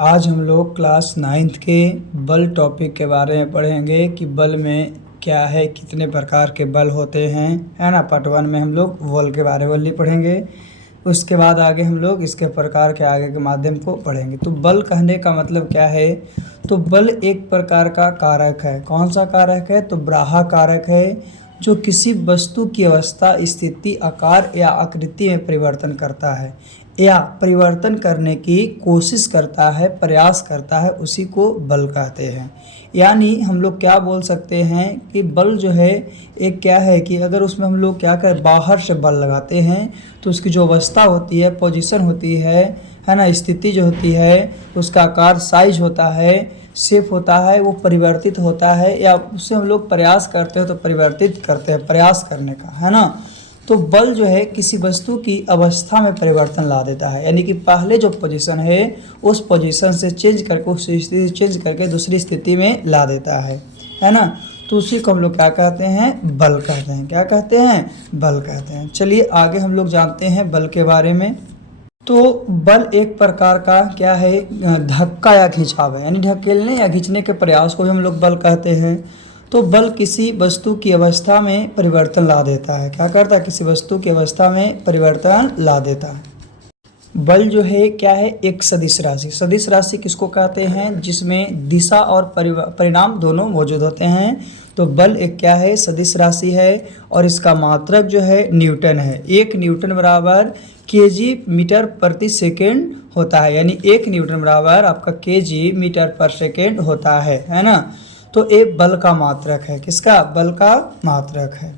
आज हम लोग क्लास 9th के बल टॉपिक के बारे में पढ़ेंगे कि बल में क्या है, कितने प्रकार के बल होते हैं, है ना। पार्ट 1 में हम लोग बल के बारे में पढ़ेंगे। उसके बाद आगे हम लोग इसके प्रकार के आगे के माध्यम को पढ़ेंगे। तो बल कहने का मतलब क्या है? तो बल एक प्रकार का कारक है। कौन सा कारक है? तो बाह्य कारक है, जो किसी वस्तु की अवस्था, स्थिति, आकार या आकृति में परिवर्तन करता है या परिवर्तन करने की कोशिश करता है, प्रयास करता है, उसी को बल कहते हैं। यानी हम लोग क्या बोल सकते हैं कि बल जो है एक क्या है कि अगर उसमें हम लोग क्या करें, बाहर से बल लगाते हैं तो उसकी जो अवस्था होती है, पोजीशन होती है ना, स्थिति जो होती है, उसका आकार, साइज होता है, शेप होता है, वो परिवर्तित होता है, या उससे हम लोग प्रयास करते हैं तो परिवर्तित करते हैं, प्रयास करने का, है ना। तो बल जो है किसी वस्तु की अवस्था में परिवर्तन ला देता है, यानी कि पहले जो पोजीशन है उस पोजीशन से चेंज करके, उस स्थिति से चेंज करके दूसरी स्थिति में ला देता है ना। तो उसी को हम लोग क्या कहते हैं? बल कहते हैं। क्या कहते हैं? बल कहते हैं। चलिए आगे हम लोग जानते हैं बल के बारे में। तो बल एक प्रकार का क्या है, धक्का या खिंचाव है, यानी ढकेलने या खींचने के प्रयास को भी हम लोग बल कहते हैं। तो बल किसी वस्तु की अवस्था में परिवर्तन ला देता है। क्या करता है? किसी वस्तु की अवस्था में परिवर्तन ला देता है। बल जो है क्या है? एक सदिश राशि। सदिश राशि किसको कहते हैं? जिसमें दिशा और परिणाम दोनों मौजूद होते हैं। तो बल एक क्या है? सदिश राशि है, और इसका मात्रक जो है न्यूटन है। 1 न्यूटन बराबर केजी मीटर प्रति सेकेंड होता है, यानी 1 न्यूटन बराबर आपका केजी मीटर पर सेकेंड होता है ना। तो एक बल का मात्रक है। किसका? बल का मात्रक है।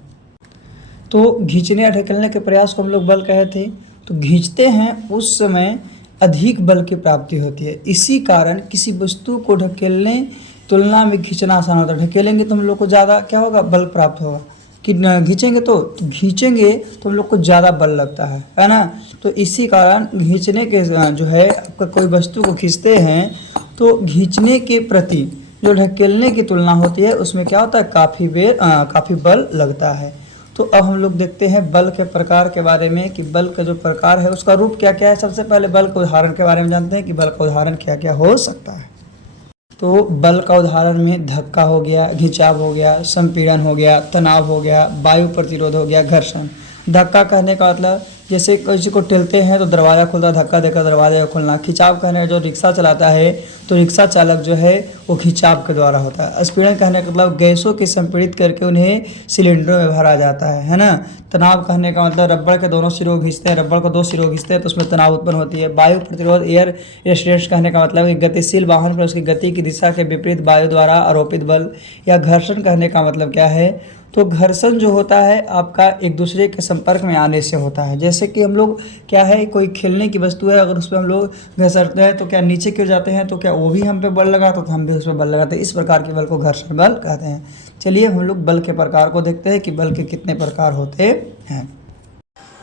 तो खींचने या ढकेलने के प्रयास को हम लोग बल कहे थे। तो खींचते हैं उस समय अधिक बल की प्राप्ति होती है। इसी कारण किसी वस्तु को ढकेलने तुलना में खींचना आसान होता है। ढकेलेंगे तो हम लोग को ज़्यादा क्या होगा? बल प्राप्त होगा। कि खींचेंगे तो हम लोग को ज़्यादा बल लगता है ना। तो इसी कारण खींचने के जो है, आपका कोई वस्तु को खींचते हैं तो खींचने के प्रति जो ढकेलने की तुलना होती है उसमें क्या होता है? काफ़ी बल लगता है। तो अब हम लोग देखते हैं बल के प्रकार के बारे में कि बल का जो प्रकार है उसका रूप क्या क्या है। सबसे पहले बल के उदाहरण के बारे में जानते हैं कि बल का उदाहरण क्या क्या हो सकता है। तो बल का उदाहरण में धक्का हो गया, खिंचाव हो गया, संपीड़न हो गया, तनाव हो गया, वायु प्रतिरोध हो गया, घर्षण। धक्का कहने का मतलब जैसे किसी को ठेलते हैं तो दरवाज़ा खुलता है, धक्का देकर दरवाजा खुलना। खिंचाव कहने जो रिक्शा चलाता है तो रिक्शा चालक जो है वो खिंचाव के द्वारा होता है। स्पीडन कहने का मतलब गैसों की संपीड़ित करके उन्हें सिलेंडरों में भरा जाता है ना। तनाव कहने का मतलब रबड़ के दोनों सिरों खींचते हैं, रबड़ को 2 सिरों खींचते हैं तो उसमें तनाव उत्पन्न होती है। वायु प्रतिरोध, एयर रेजिस्टेंस कहने का मतलब कि गतिशील वाहन पर उसकी गति की दिशा के विपरीत वायु द्वारा आरोपित बल। या घर्षण कहने का मतलब क्या है? तो घर्षण जो होता है आपका एक दूसरे के संपर्क में आने से होता है। जैसे कि हम लोग क्या है, कोई खेलने की वस्तु है, अगर उस पर हम लोग घसरते हैं तो क्या नीचे गिर जाते हैं, तो क्या वो भी हम पे बल लगाता तो हम भी उस पर बल लगाते हैं। इस प्रकार के बल को घर्षण बल कहते हैं। चलिए हम लोग बल के प्रकार को देखते हैं कि बल के कितने प्रकार होते हैं।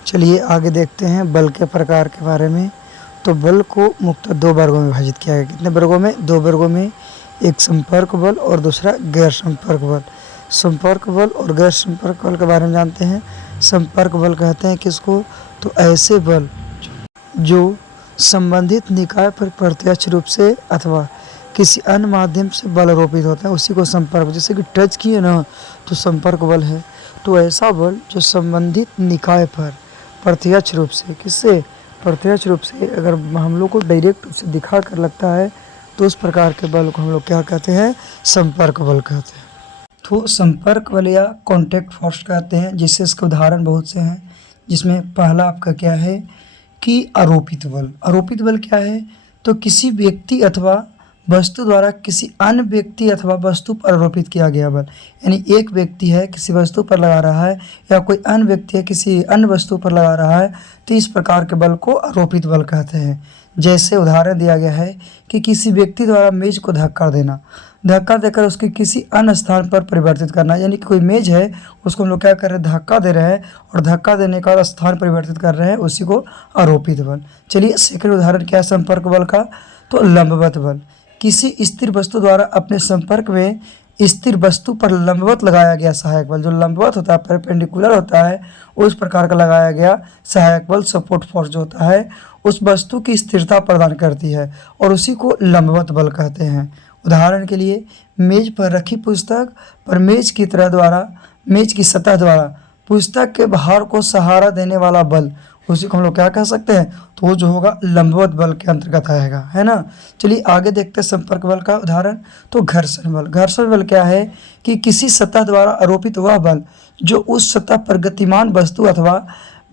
चलिए आगे देखते हैं बल के प्रकार के बारे में। तो बल को मुख्यतः 2 वर्गों में विभाजित किया गया। कितने वर्गों में? 2 वर्गों में। एक संपर्क बल और दूसरा गैर संपर्क बल। संपर्क बल और गैर संपर्क बल के बारे में जानते हैं। संपर्क बल कहते हैं किसको? तो ऐसे बल जो संबंधित निकाय पर प्रत्यक्ष रूप से अथवा किसी अन्य माध्यम से बल आरोपित होता है, उसी को संपर्क। जैसे कि टच किए ना तो संपर्क बल है। तो ऐसा बल जो संबंधित निकाय पर प्रत्यक्ष रूप से, किससे? प्रत्यक्ष रूप से अगर हम लोग को डायरेक्ट रूप से दिखा कर लगता है तो उस प्रकार के बल को हम लोग क्या कहते हैं? संपर्क बल कहते हैं। तो संपर्क बल या कॉन्टैक्ट फोर्स कहते हैं, जिससे इसके उदाहरण बहुत से हैं। जिसमें पहला आपका क्या है कि आरोपित बल। आरोपित बल क्या है? तो किसी व्यक्ति अथवा वस्तु द्वारा किसी अन्य व्यक्ति अथवा वस्तु पर आरोपित किया गया बल। यानी एक व्यक्ति है किसी वस्तु पर लगा रहा है, या कोई अन्य व्यक्ति है किसी अन्य वस्तु पर लगा रहा है, तो इस प्रकार के बल को आरोपित बल कहते हैं। जैसे उदाहरण दिया गया है कि किसी व्यक्ति द्वारा मेज को धक्का देना, धक्का देकर उसके किसी अन्य स्थान पर परिवर्तित करना। यानी कि कोई मेज है उसको हम लोग क्या कर रहे हैं? धक्का दे रहे हैं, और धक्का देने का स्थान परिवर्तित कर रहे हैं, उसी को आरोपित बल। चलिए सेकंड उदाहरण क्या है संपर्क बल का? तो लंबवत बल। किसी स्थिर वस्तु द्वारा अपने संपर्क में स्थिर वस्तु पर लंबवत लगाया गया सहायक बल। जो लंबवत होता है, परपेंडिकुलर होता है, उस प्रकार का लगाया गया सहायक बल, सपोर्ट फोर्स जो होता है, उस वस्तु की स्थिरता प्रदान करती है और उसी को लंबवत बल कहते हैं। उदाहरण के लिए मेज पर रखी पुस्तक पर मेज की सतह द्वारा पुस्तक के भार को सहारा देने वाला बल, उसी को हम लोग क्या कह सकते हैं, तो वो जो होगा लंबवत बल के अंतर्गत आएगा, है ना। चलिए आगे देखते हैं संपर्क बल का उदाहरण। तो घर्षण बल, घर्षण बल क्या है कि किसी सतह द्वारा आरोपित वह बल जो उस सतह पर गतिमान वस्तु अथवा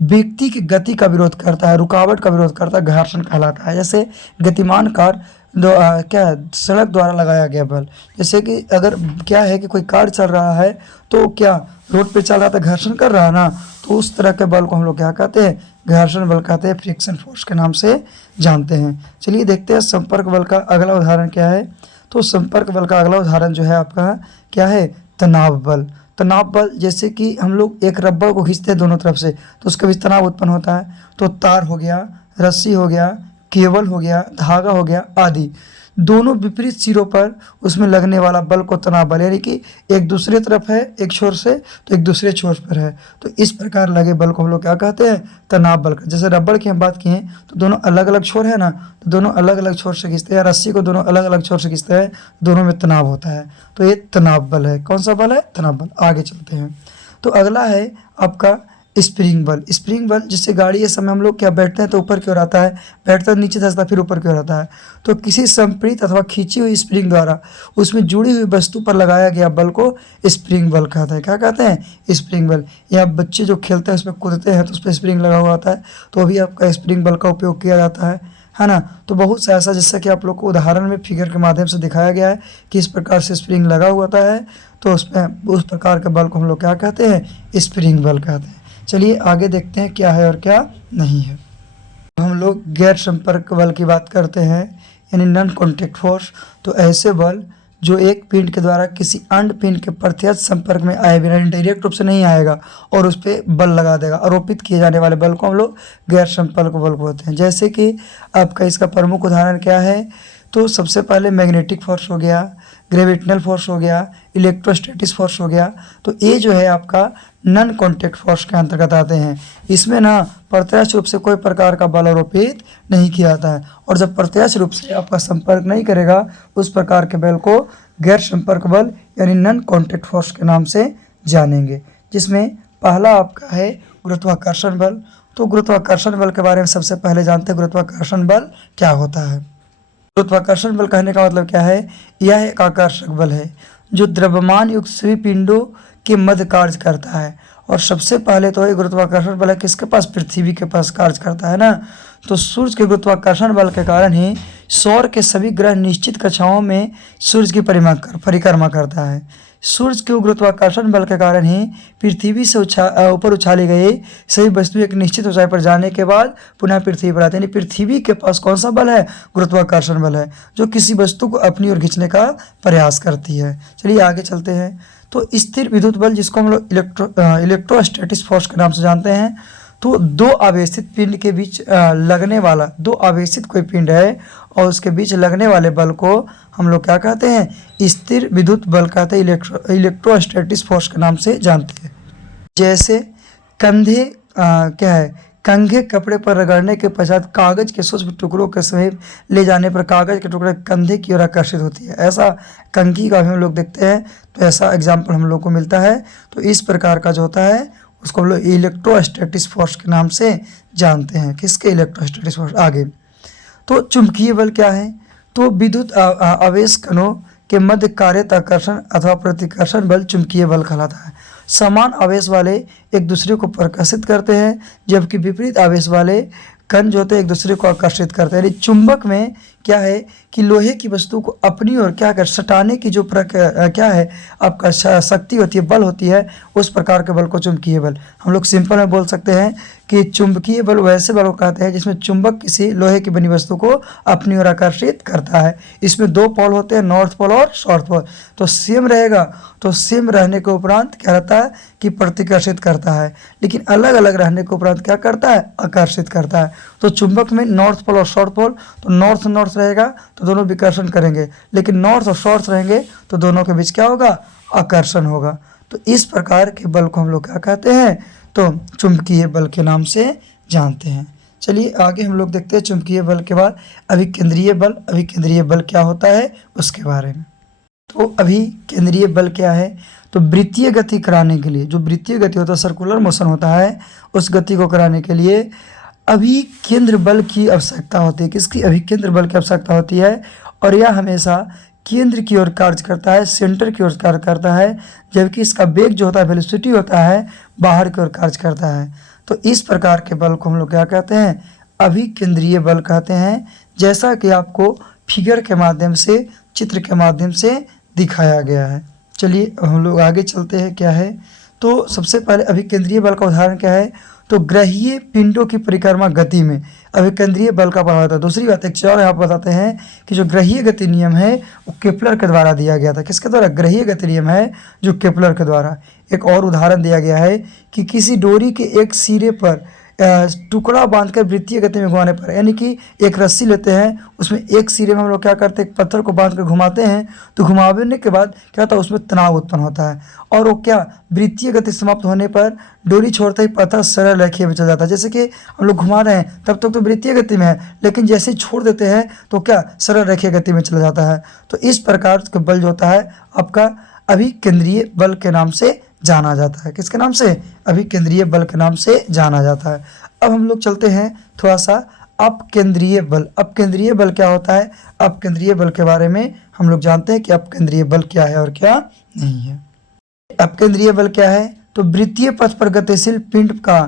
व्यक्ति की गति का विरोध करता है, रुकावट का विरोध करता है, घर्षण कहलाता है। जैसे गतिमान कार क्या है, सड़क द्वारा लगाया गया बल। जैसे कि अगर क्या है कि कोई कार चल रहा है तो क्या रोड पे चल रहा था, घर्षण कर रहा है ना, तो उस तरह के बल को हम लोग क्या कहते हैं, घर्षण बल कहते हैं, फ्रिक्शन फोर्स के नाम से जानते हैं। चलिए देखते हैं संपर्क बल का अगला उदाहरण क्या है। तो संपर्क बल का अगला उदाहरण जो है आपका क्या है, तनाव बल। तनाव बल जैसे कि हम लोग एक रबर को खींचते हैं दोनों तरफ से तो उसके बीच तनाव उत्पन्न होता है। तो तार हो गया, रस्सी हो गया, केबल हो गया, धागा हो गया आदि, दोनों विपरीत सिरों पर उसमें लगने वाला बल को तनाव बल, यानी कि एक दूसरे तरफ है एक छोर से तो एक दूसरे छोर पर है, तो इस प्रकार लगे बल को हम लोग क्या कहते हैं, तनाव बल का। जैसे रबड़ की हम बात किए तो दोनों अलग अलग छोर है ना, तो दोनों अलग अलग छोर से खींचते हैं, रस्सी को दोनों अलग अलग छोर से खींचते हैं, दोनों में तनाव होता है, तो ये तनाव बल है। कौन सा बल है, तनाव बल। आगे चलते हैं। तो अगला है आपका स्प्रिंग बल। स्प्रिंग बल जैसे गाड़ी के समय हम लोग क्या बैठते हैं तो ऊपर की ओर आता है, बैठते हैं नीचे धंसता फिर ऊपर की ओर आता है, तो किसी संपीड़ित अथवा खींची हुई स्प्रिंग द्वारा उसमें जुड़ी हुई वस्तु पर लगाया गया बल को स्प्रिंग बल कहते हैं। क्या कहते हैं, स्प्रिंग बल। या बच्चे जो खेलते हैं उसमें कूदते हैं तो उस पर स्प्रिंग लगा हुआ होता है, तो भी आपका स्प्रिंग बल का उपयोग किया जाता है ना। तो बहुत सा ऐसा जैसा कि आप लोग को उदाहरण में फिगर के माध्यम से दिखाया गया है कि इस प्रकार से स्प्रिंग लगा हुआ होता है, तो उसमें उस प्रकार के बल को हम लोग क्या कहते हैं, स्प्रिंग बल कहते हैं। चलिए आगे देखते हैं क्या है और क्या नहीं है। हम लोग गैर संपर्क बल की बात करते हैं, यानी नॉन कॉन्टैक्ट फोर्स। तो ऐसे बल जो एक पिंड के द्वारा किसी अन्य पिंड के प्रत्यक्ष संपर्क में आए बिना, डायरेक्ट रूप से नहीं आएगा और उस पर बल लगा देगा, आरोपित किए जाने वाले बल को हम लोग गैर संपर्क बल बोलते हैं। जैसे कि आपका इसका प्रमुख उदाहरण क्या है, तो सबसे पहले मैग्नेटिक फोर्स हो गया, ग्रेविटेशनल फोर्स हो गया, इलेक्ट्रोस्टैटिक फोर्स हो गया। तो ये जो है आपका नॉन कॉन्टैक्ट फोर्स के अंतर्गत आते हैं। इसमें ना प्रत्यक्ष रूप से कोई प्रकार का बल आरोपित नहीं किया जाता है, और जब प्रत्यक्ष रूप से आपका संपर्क नहीं करेगा उस प्रकार के बल को गैर संपर्क बल यानी नॉन कॉन्टैक्ट फोर्स के नाम से जानेंगे। जिसमें पहला आपका है गुरुत्वाकर्षण बल। तो गुरुत्वाकर्षण बल के बारे में सबसे पहले जानते हैं गुरुत्वाकर्षण बल क्या होता है। गुरुत्वाकर्षण बल कहने का मतलब क्या है, यह एक आकर्षक बल है जो द्रव्यमान युक्त सभी पिंडों के मध्य कार्य करता है। और सबसे पहले तो ये गुरुत्वाकर्षण बल है किसके पास, पृथ्वी के पास कार्य करता है ना। तो सूर्य के गुरुत्वाकर्षण बल के कारण ही सौर के सभी ग्रह निश्चित कक्षाओं में सूर्य की परिक्रमा करता है। सूर्य के गुरुत्वाकर्षण बल के कारण ही पृथ्वी से ऊपर उछाली गई सभी वस्तु एक निश्चित ऊंचाई पर जाने के बाद पुनः पृथ्वी पर आते हैं। यानी पृथ्वी के पास कौन सा बल है, गुरुत्वाकर्षण बल है, जो किसी वस्तु को अपनी ओर खींचने का प्रयास करती है। चलिए आगे चलते हैं। तो स्थिर विद्युत बल जिसको हम लोग इलेक्ट्रोस्टैटिक फोर्स के नाम से जानते हैं। तो दो आवेशित पिंड के बीच लगने वाला, दो आवेशित कोई पिंड है और उसके बीच लगने वाले बल को हम लोग क्या कहते हैं, स्थिर विद्युत बल कहते हैं, इलेक्ट्रोस्टैटिक फोर्स के नाम से जानते हैं। जैसे कंधे क्या है, कंघे कपड़े पर रगड़ने के पश्चात कागज के सूक्ष्म टुकड़ों के समीप ले जाने पर कागज के टुकड़े कंधे की ओर आकर्षित होती है। ऐसा कंघी का भी हम लोग देखते हैं, तो ऐसा एग्जाम्पल हम लोग को मिलता है। तो इस प्रकार का जो होता है उसको हम लोग इलेक्ट्रोस्टैटिक फोर्स के नाम से जानते हैं। किसके, इलेक्ट्रोस्टैटिक फोर्स। आगे तो चुंबकीय बल क्या है, तो विद्युत आवेश कणों के मध्य कार्यरत आकर्षण अथवा प्रतिकर्षण बल चुंबकीय बल कहलाता है। समान आवेश वाले एक दूसरे को प्रकर्षित करते हैं, जबकि विपरीत आवेश वाले कण जो होते हैं एक दूसरे को आकर्षित करते हैं। यानी चुंबक में क्या है कि लोहे की वस्तु को अपनी ओर क्या कर सटाने की जो क्या है आपका शक्ति होती है, बल होती है, उस प्रकार के बल को चुंबकीय बल। हम लोग सिंपल में बोल सकते हैं कि चुंबकीय बल वैसे बल को कहते हैं जिसमें चुंबक किसी लोहे की बनी वस्तु को अपनी ओर आकर्षित करता है। इसमें दो पोल होते हैं, नॉर्थ पोल और साउथ पोल। तो सेम रहेगा, तो सेम रहने के उपरांत क्या रहता है कि प्रतिकर्षित करता है, लेकिन अलग अलग रहने के उपरांत क्या करता है, आकर्षित करता है। तो चुंबक में नॉर्थ पोल और साउथ पोल, तो नॉर्थ नॉर्थ रहेगा तो दोनों विकर्षण करेंगे, लेकिन नॉर्थ और साउथ रहेंगे तो दोनों के बीच क्या होगा, आकर्षण होगा। तो इस प्रकार के बल को हम लोग क्या कहते हैं, तो चुंबकीय बल के नाम से जानते हैं। चलिए आगे हम लोग देखते हैं चुंबकीय बल के बाद अभिकेंद्रीय बल। अभिकेंद्रीय बल क्या होता है उसके बारे में। तो अभिकेंद्रीय बल क्या है, तो वृत्तीय गति कराने के लिए, जो वृत्तीय गति होता है, सर्कुलर मोशन होता है, उस गति को कराने के लिए अभिकेंद्र बल की आवश्यकता होती है। किसकी? अभिकेंद्र बल की आवश्यकता होती है। और यह हमेशा केंद्र की ओर कार्य करता है, सेंटर की ओर कार्य करता है, जबकि इसका वेग जो होता है, वेलोसिटी होता है, बाहर की ओर कार्य करता है। तो इस प्रकार के बल को हम लोग क्या कहते हैं? अभिकेंद्रीय बल कहते हैं, जैसा कि आपको फिगर के माध्यम से, चित्र के माध्यम से दिखाया गया है। चलिए हम लोग आगे चलते हैं क्या है। तो सबसे पहले अभिकेंद्रीय बल का उदाहरण क्या है, तो ग्रहीय पिंडों की परिक्रमा गति में अभिकेंद्रीय बल का प्रभाव होता है। दूसरी बात एक चीज़ और यहाँ पर बताते हैं कि जो ग्रहीय गति नियम है वो केपलर के द्वारा दिया गया था। किसके द्वारा? ग्रहीय गति नियम है जो केपलर के द्वारा। एक और उदाहरण दिया गया है कि किसी डोरी के एक सिरे पर टुकड़ा बांधकर वृत्तीय गति में घुमाने पर, यानी कि एक रस्सी लेते हैं, उसमें एक सिरे में हम लोग क्या करते हैं, एक पत्थर को बांधकर घुमाते हैं, तो घुमाने के बाद क्या होता है, उसमें तनाव उत्पन्न होता है, और वो क्या, वृत्तीय गति समाप्त होने पर डोरी छोड़ते ही पत्थर सरल रेखीय में चल जाता है। जैसे कि हम लोग घुमा रहे हैं तब तक तो वृत्तीय गति में है, लेकिन जैसे ही छोड़ देते हैं तो क्या, सरल रेखीय गति में चला जाता है। तो इस प्रकार का बल जो होता है आपका अभिकेंद्रीय बल के नाम से जाना जाता है। किसके नाम से? अभिकेंद्रीय बल के नाम से जाना जाता है। अब हम लोग चलते हैं थोड़ा सा अपकेंद्रीय बल। अपकेंद्रीय बल क्या होता है? अपकेंद्रीय बल के बारे में हम लोग जानते हैं कि अपकेंद्रीय बल क्या है और क्या नहीं है। अपकेंद्रीय बल क्या है? तो वृत्तीय पथ पर गतिशील पिंड का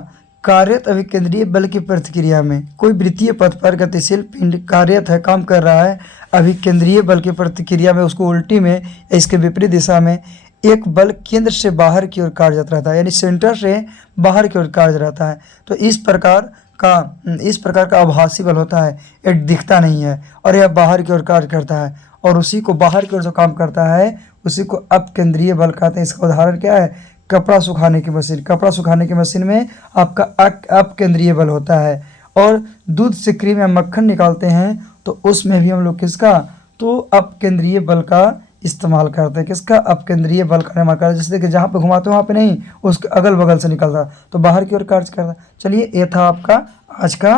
कार्यरत अभिकेंद्रीय बल की प्रतिक्रिया में, कोई वृत्तीय पथ पर गतिशील पिंड कार्यरत है, काम कर रहा है, अभिकेंद्रीय बल की प्रतिक्रिया में उसको उल्टी में, इसके विपरीत दिशा में एक बल केंद्र से बाहर की ओर कार्यरत रहता है, यानी सेंटर से बाहर की ओर कार्यरत रहता है। तो इस प्रकार का आभासी बल होता है, ये दिखता नहीं है और यह बाहर की ओर कार्य करता है, और उसी को बाहर की ओर जो काम करता है उसी को अपकेंद्रीय बल कहते हैं। इसका उदाहरण क्या है? कपड़ा सुखाने की मशीन। कपड़ा सुखाने की मशीन में आपका अपकेंद्रीय बल होता है। और दूध से क्रीम या मक्खन निकालते हैं तो उसमें भी हम लोग किसका, तो अपकेंद्रीय बल का इस्तेमाल करते हैं। किसका? अपकेंद्रीय बल का निर्माण करते हैं। जैसे कि जहाँ पे घुमाते हैं वहाँ पे नहीं, उसके अगल बगल से निकलता, तो बाहर की ओर कार्य करता। चलिए ये था आपका आज का